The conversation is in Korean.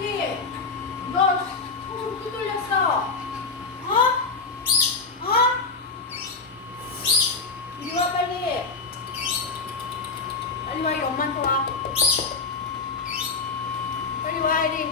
여기 너 손을 휘둘렸어. 어? 어? 이리 와 빨리. 빨리 와, 이 엄마한테 와. 빨리 와 이리.